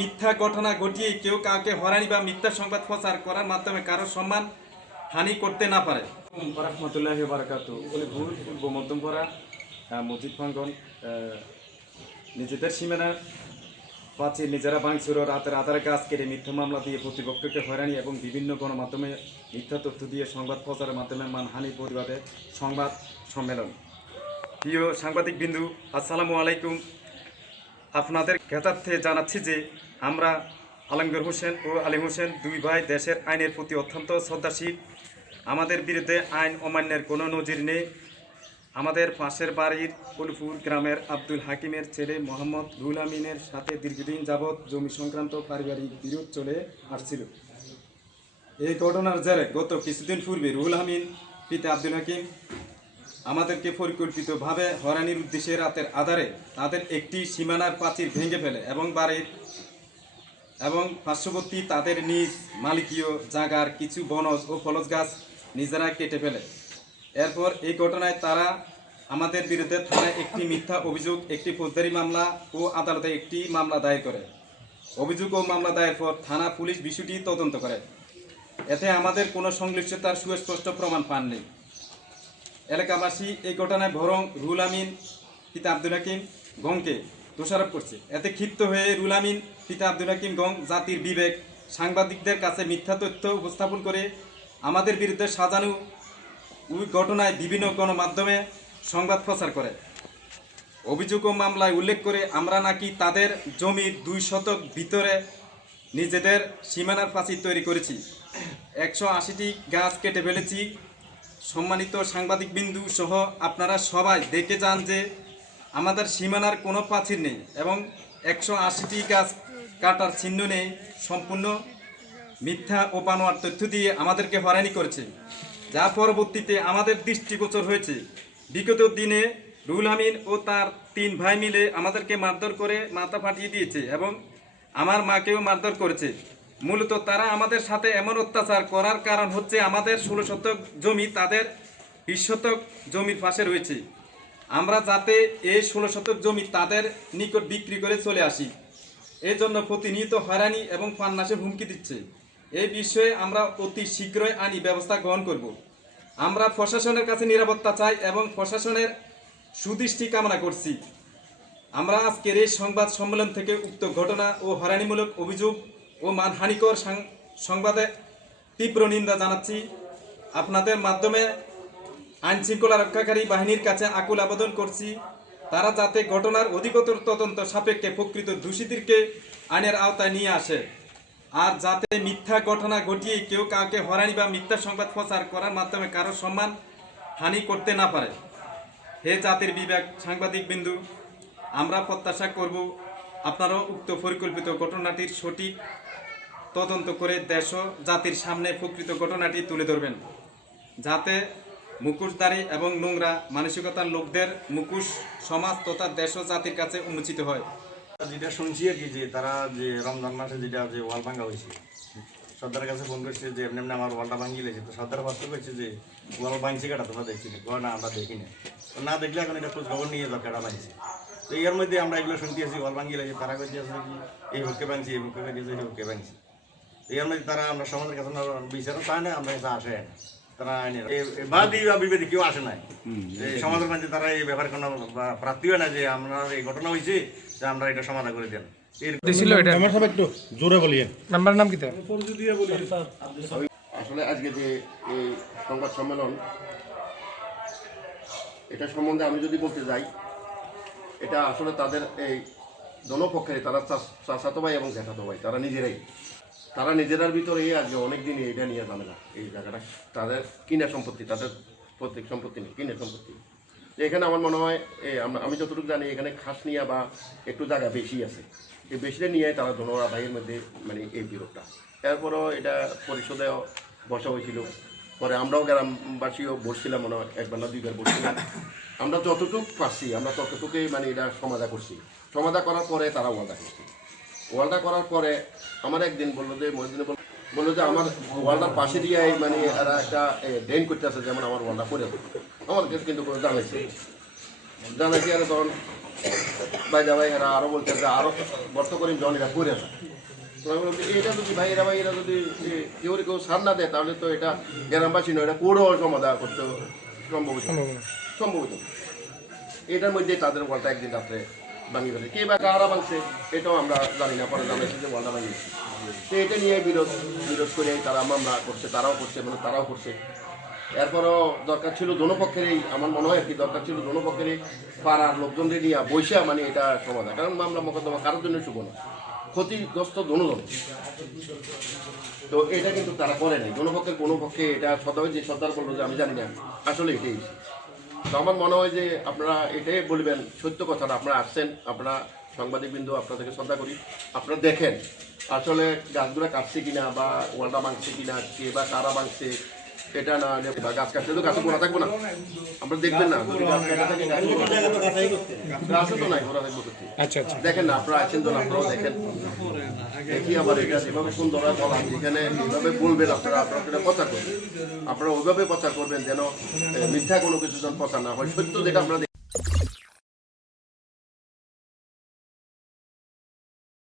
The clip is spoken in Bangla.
মিথ্যা ঘটনা ঘটিয়ে কেউ কাউকে হয়রানি বা মিথ্যা সংবাদ প্রচার করার মাধ্যমে কারো সম্মান হানি করতে না পারে। রাহমাতুল্লাহি ওয়া বারাকাতুহু। অলিপুর পূর্ব মধ্যমপাড়া মসজিদ প্রাঙ্গণ নিজেদের সীমানা প্রাচীর নিজেরা ভাঙচুর রাতের আধারে গাছ কেটে মিথ্যা মামলা দিয়ে প্রতিপক্ষকে হয়রানি এবং বিভিন্ন গণমাধ্যমে মিথ্যা তথ্য দিয়ে সংবাদ প্রচারের মাধ্যমে মানহানি প্রতিবাদে সংবাদ সম্মেলন। প্রিয় সাংবাদিক বিন্দু, আসসালামু আলাইকুম। আপনাদের জ্ঞাতার্থে জানাচ্ছি যে আমরা আলমগীর হোসেন ও আলিম হোসেন দুই ভাই দেশের আইনের প্রতি অত্যন্ত শ্রদ্ধাশীল। আমাদের বিরুদ্ধে আইন অমান্যের কোনো নজির নেই। আমাদের পাশের বাড়ির ফুলপুর গ্রামের আব্দুল হাকিমের ছেলে মোহাম্মদ রুহুল আমিনের সাথে দীর্ঘদিন যাবৎ জমি সংক্রান্ত পারিবারিক বিরোধ চলে আসছিল। এই ঘটনার জেরে গত কিছুদিন পূর্বে রুহুল আমিন পিতা আব্দুল হাকিম আমাদেরকে পরিকল্পিতভাবে হয়রানির উদ্দেশ্যে রাতের আধারে তাদের একটি সীমানার প্রাচীর ভেঙে ফেলে এবং পার্শ্ববর্তী তাদের নিজ মালিকীয় জায়গার কিছু বনজ ও ফলজ গাছ নিজেরা কেটে ফেলে। এরপর এই ঘটনায় তারা আমাদের বিরুদ্ধে থানায় একটি মিথ্যা অভিযোগ, একটি ফৌজদারি মামলা ও আদালতে একটি মামলা দায়ের করে। অভিযোগ ও মামলা দায়ের পর থানা পুলিশ বিষয়টি তদন্ত করে। এতে আমাদের কোনো সংশ্লিষ্টতার সুস্পষ্ট প্রমাণ পাননি। এলাকাবাসী এই ঘটনায় বরং রুহুল আমিন পিতা আব্দুল হাকিম গংকে দোষারোপ করছে। এতে ক্ষিপ্ত হয়ে রুহুল আমিন পিতা আব্দুল হাকিম গং জাতির বিবেক সাংবাদিকদের কাছে মিথ্যা তথ্য উপস্থাপন করে আমাদের বিরুদ্ধে সাজানো ওই ঘটনায় বিভিন্ন গণমাধ্যমে সংবাদ প্রচার করে। অভিযোগ ও মামলায় উল্লেখ করে আমরা নাকি তাদের জমির 2 শতক ভিতরে নিজেদের সীমানার প্রাচীর তৈরি করেছি, 180টি গাছ কেটে ফেলেছি। সম্মানিত সাংবাদিক বিন্দু সহ আপনারা সবাই দেখে যান যে আমাদের সীমানার কোনো প্রাচীর নেই এবং 180টি গাছ কাটার চিহ্ন নেই। সম্পূর্ণ মিথ্যা ও বানোয়ার তথ্য দিয়ে আমাদেরকে হয়রানি করেছে, যা পরবর্তীতে আমাদের দৃষ্টিগোচর হয়েছে। বিগত দিনে রুহুল আমিন ও তার 3 ভাই মিলে আমাদেরকে মারধর করে মাথা ফাটিয়ে দিয়েছে এবং আমার মাকেও মারধর করেছে। মূলত তারা আমাদের সাথে এমন অত্যাচার করার কারণ হচ্ছে আমাদের 16 শতক জমি তাদের 20 শতক জমির পাশে রয়েছে। আমরা যাতে এই 16 শতক জমি তাদের নিকট বিক্রি করে চলে আসি, এই জন্য প্রতিনিয়ত হয়রানি এবং প্রাণনাশের হুমকি দিচ্ছে। এই বিষয়ে আমরা অতি শীঘ্রই আইনি ব্যবস্থা গ্রহণ করব। আমরা প্রশাসনের কাছে নিরাপত্তা চাই এবং প্রশাসনের সুদৃষ্টি কামনা করছি। আমরা আজকের এই সংবাদ সম্মেলন থেকে উক্ত ঘটনা ও হয়রানিমূলক অভিযোগ ও মানহানিকর সংবাদে তীব্র নিন্দা জানাচ্ছি। আপনাদের মাধ্যমে আইন শৃঙ্খলা রক্ষাকারী বাহিনীর কাছে আকুল আবেদন করছি, তারা যাতে ঘটনার অধিকতর তদন্ত সাপেক্ষে প্রকৃত দোষীদেরকে আইনের আওতায় নিয়ে আসে, আর যাতে মিথ্যা ঘটনা ঘটিয়ে কেউ কাউকে হয়রানি বা মিথ্যা সংবাদ প্রচার করার মাধ্যমে কারো সম্মান হানি করতে না পারে। হে জাতির বিবেক সাংবাদিক বিন্দু, আমরা প্রত্যাশা করব আপনারাও উক্ত পরিকল্পিত ঘটনাটির সঠিক তদন্ত করে দেশ ও জাতির সামনে প্রকৃত ঘটনাটি তুলে ধরবেন, যাতে মুখোশধারী এবং নোংরা মানসিকতার লোকদের মুখোশ সমাজ তথা দেশ ও জাতির কাছে উন্মোচিত হয়। যেটা শুনছি আর কি, যে তারা যে রমজান মাসে যেটা যে ওয়াল ভাঙ্গা হয়েছে, সর্দারের কাছে ফোন করছে যে এমনি এমনি আমার ওয়ালটা ভাঙিয়ে লেগেছে। তো সর্দার বাস্তব করছে যে ওয়াল ভাঙছে কাটা তোমরা দেখছি না, আমরা দেখি না। তো না দেখলে এখন এটা খোঁজ খবর নিয়ে যাও কাটা ভাঙছে। তো এর মধ্যে আমরা এগুলো শুনতে আসি ওয়াল ভাঙিয়ে লেগেছে, তারা করতে আসে কি এই হুকে ভাঙছি, এই হুকে ভাঙছে, এই হুকে ভাঙছি। এর মধ্যে তারা আমরা সমাজের কাছে বিচারও পায় না, আমরা কাছে আসে না। তারা আইনের বাদী বা বিবাদী কেউ আসে নাই। সমাজের মধ্যে তারা এই ব্যাপারে কোনো প্রাপ্তি হয় না যে আমরা এই ঘটনা হয়েছে যে আমরা এটা সমাধান করে দেন। আসলে আজকে যে এই সংবাদ সম্মেলন, এটা সম্বন্ধে আমি যদি বলতে যাই, এটা আসলে তাদের এই দোনোপক্ষের, তারা চাচাতো ভাই এবং জ্যাঠাতো ভাই, তারা নিজেরার ভিতরে আজকে অনেক দিন এটা নিয়ে যাবে না। এই জায়গাটা তাদের কিনা সম্পত্তি, তাদের প্রত্যেক সম্পত্তি নেই, কিনা সম্পত্তি। এখানে আমার মনে হয় আমি যতটুকু জানি এখানে খাস নিয়ে বা একটু জায়গা বেশি আছে, এই বেশিটা নিয়ে তারা দোনোরা ভাইয়ের মধ্যে মানে এই বিরোধটা। এরপরও এটা পরিষদে বসা হয়েছিল, পরে আমরাও গ্রামবাসীও বসছিলাম, মনে হয় 1 বার না 2 বার বসছিলাম। আমরা যতটুকু পারছি আমরা ততটুকুই মানে এটা সমাধা করছি। সমাধা করার পরে তারা ওয়ালটা করার পরে আমার একদিন বললো যে আমার ওয়ালটার পাশে দিয়ে মানে এরা একটা ড্রেন করতে আসে, যেমন আমার ওয়ালটা করে আমার কাছে কিন্তু কোনো জানাইছে। জানাইছি আর তখন বাইদা ভাই এরা আরও বলছে যে আরও গর্ত করিম যখন এরা করে না এটা যদি ভাইয়েরা যদি কেউ সার না দেয় তাহলে তো এটা গ্রামবাসী নয়, এটা পুরো সমাধান করতে সম্ভবিত। এটার মধ্যে তাদের ওয়ালটা একদিন রাত্রে ভাঙি ফেলে, কে বা কারা ভাঙছে এটাও আমরা জানি না, পরে জানাইছি যে ওয়ালটা ভাঙিয়েছে। তো এটা নিয়ে বিরোধ করে তারা মামলা করছে, তারাও করছে। এরপরও দরকার ছিল দোনোপক্ষেরই, আমার মনে হয় আর কি দরকার ছিল দোনোপক্ষেরই পাড়ার লোকজনদের নিয়ে বৈশা মানে এটা সমাধান, কারণ মামলা মোকদ্দমা কারোর জন্য শুভ না, ক্ষতিগ্রস্ত দোনোজন। তো এটা কিন্তু তারা করে নাই, দোনোপক্ষের কোনো পক্ষে এটা সদয় যে সর্দার বললো যে আমি জানি না, আসলে এটাই। তো আমার মনে হয় যে আপনারা এটাই বলবেন সত্য কথাটা, আপনারা আসছেন, আপনারা সাংবাদিকবৃন্দ আপনাদেরকে শ্রদ্ধা করি, আপনারা দেখেন আসলে গাছগুলো কাটছে কিনা বা ওয়ালটা ভাঙছে কিনা, কে বা কারা ভাঙছে, এটা না হলে বা গাছ কাটলে তো গাছে গোড়া থাকবো না, আপনারা দেখবেন না যদি গাছ কাটা থাকে গাছে তো নাই গোড়া থাকবো কোথায়। আচ্ছা আচ্ছা, দেখেন না আপনারা আছেন তো, আপনারাও দেখেন, দেখি আবার এটা যেভাবে সুন্দর হয় বলা, যেখানে এইভাবে বলবেন আপনারা প্রচার করবেন, আপনারা ওইভাবে প্রচার করবেন যেন মিথ্যা কোনো কিছু যেন প্রচার না হয়, সত্য যেটা আপনারা